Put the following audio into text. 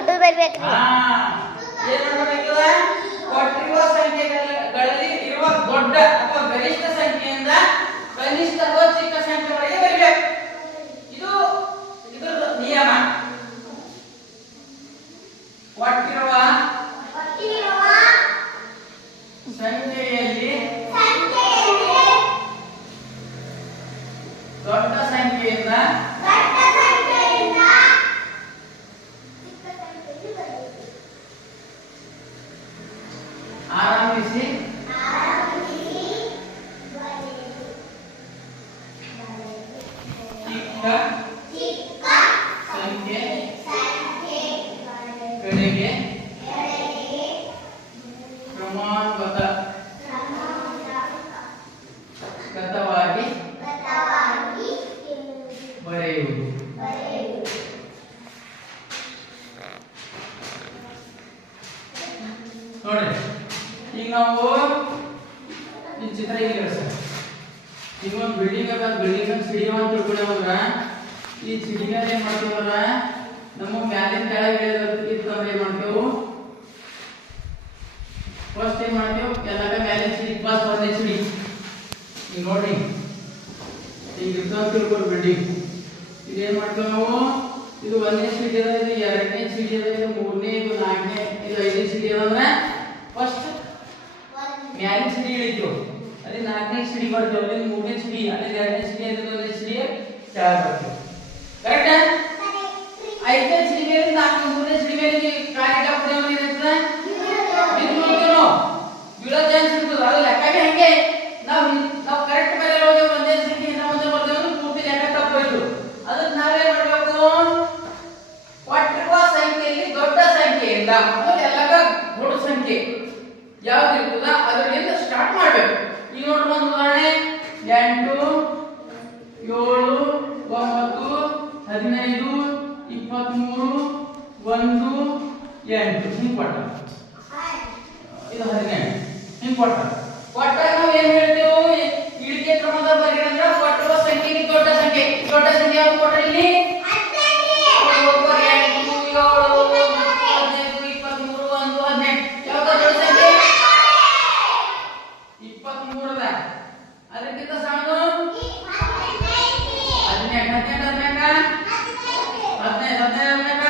ದೊಡ್ಡದು ಬರ್ಬೇಕ್ರಿ. ಏನ್ ಮಾಡಬೇಕಲ್ಲ ಕೊಟ್ಟಿರುವ ಸಂಖ್ಯೆಗಳಲ್ಲಿ ಇರುವ ದೊಡ್ಡ ಅಥವಾ ಗರಿಷ್ಠ ಸಂಖ್ಯೆಯಿಂದ ಕನಿಷ್ಠ ಅಥವಾ ಚಿಕ್ಕ ಸಂಖ್ಯೆಗಳಿಗೆ ಬರಬೇಕು. ಇದು ಇದರ ನಿಯಮ. ಕೊಟ್ಟಿರುವ ಸಂಖ್ಯೆಯಲ್ಲಿ ದೊಡ್ಡ ಸಂಖ್ಯೆಯಿಂದ ಆರಂಭಿಸಿ ಚಿಕ್ಕ ಸಂಖ್ಯೆ ಕಡೆಗೆ ಕ್ರಮಾನುಗತವಾಗಿ ಬರೆಯುವುದು. ನೋಡಿ ಈಗ ನಾವು ಈ ಚಿತ್ರ ಈಗ ಸರ್ ಈಗ ಒಂದು ಬಿಲ್ಡಿಂಗ್ ಅದ, ಬಿಲ್ಡಿಂಗ್ ಸಿಡಿಯೋ ಅಂತ ತಿಳ್ಕೊಂಡೇವಂದ್ರ ಈ ಸಿಡಿಗಾರ ಏನ್ ಮಾಡ್ತೀವಲ್ಲ ನಮ್ಮ ಮ್ಯಾಲಿನ ಕೆಳಗೆ ಇತ್ತಂದ್ರೆ ಏನ್ ಮಾಡ್ತೇವು, ಫಸ್ಟ್ ಏನ್ ಮಾಡ್ತೇವೆ ಎಲ್ಲಾಗ ಮ್ಯಾಲಿನ ಸಿಡಿ ಫಸ್ಟ್ ಒಂದೇ ಸಿಡಿ ಈಗ ನೋಡಿ ಈಗ ಇರ್ತಾವ ತಿಳ್ಕೊಂಡು ಬಿಲ್ಡಿಂಗ್ ಇದೇನ್ ಮಾಡ್ತೇವೆ ನಾವು, ಇದು ಒಂದನೇ ಸಿಡಿ ಅದ, ಇದು ಎರಡನೇ ಸಿಡಿ ಅದ, ಇದು ಮೂರನೇ, ಇದು ನಾಲ್ಕನೇ, ಇದು ಐದನೇ ಸಿಡಿ ಅದ ಅಂದ್ರೆ ಫಸ್ಟ್ ಮ್ಯಾಲಿನ ಸಿಡಿ ಇಳಿತೇವೆ, ಅಲ್ಲಿ ನಾಲ್ಕನೇ ಸಿಡಿ ಬರ್ತೇವೆ, ಅಲ್ಲಿ ಮೂರನೇ ಸಿಡಿ, ಅಲ್ಲಿ ಎರಡನೇ ಸಿಡಿ, ಅಲ್ಲಿ ಒಂದನೇ ಸಿಡಿ ಕೆಳಗೆ ಬರ್ತೇವೆ. ಕರೆಕ್ಟ್? ಐದನೇ ಸಿಡಿ ಮೇಲೆ ನಾಲ್ಕು ಮೂರನೇ ಸಿಡಿ ಮೇಲೆ ಕಾಲಿಟ್ಟ ಪಡೆಯೋದು ಏನಾಗ್ತದೆ, ಬೀಳೋ ಚಾನ್ಸ್ ಇರ್ತದೆ. ಅದು ಲೆಕ್ಕಕ್ಕೆ ಹಂಗೆ ನಾವು ಕರೆಕ್ಟ್ ಬರೆಯಲು ಹೋದೇವು ಒಂದೇ ಸಂಖ್ಯೆಯಿಂದ ಮುಂದೆ ಬರ್ತೇವೆ, ಪೂರ್ತಿ ಲೆಕ್ಕ ತಪ್ಪೋಯ್ತು. ಅದಕ್ಕೆ ನಾವೇನ್ ಮಾಡಬೇಕು, ಕೊಟ್ಟಿರುವ ಸಂಖ್ಯೆಯಲ್ಲಿ ದೊಡ್ಡ ಸಂಖ್ಯೆಯಿಂದ ಮೊದಲು ಎಲ್ಲಾಗ ದೊಡ್ಡ ಸಂಖ್ಯೆ ಯಾವ್ದು ಇರ್ತದ ಅದರಿಂದ ಸ್ಟಾರ್ಟ್ ಮಾಡ್ಬೇಕು. ಈಗ ನೋಡ್ರಿ ಒಂದು ಉದಾಹರಣೆ 8 7 9 15 23 1 8 ಹಿಂಗ್ ಕೊಟ್ಟ, ಇದು 18 ಹಿಂಗ್ ಕೊಟ್ಟ.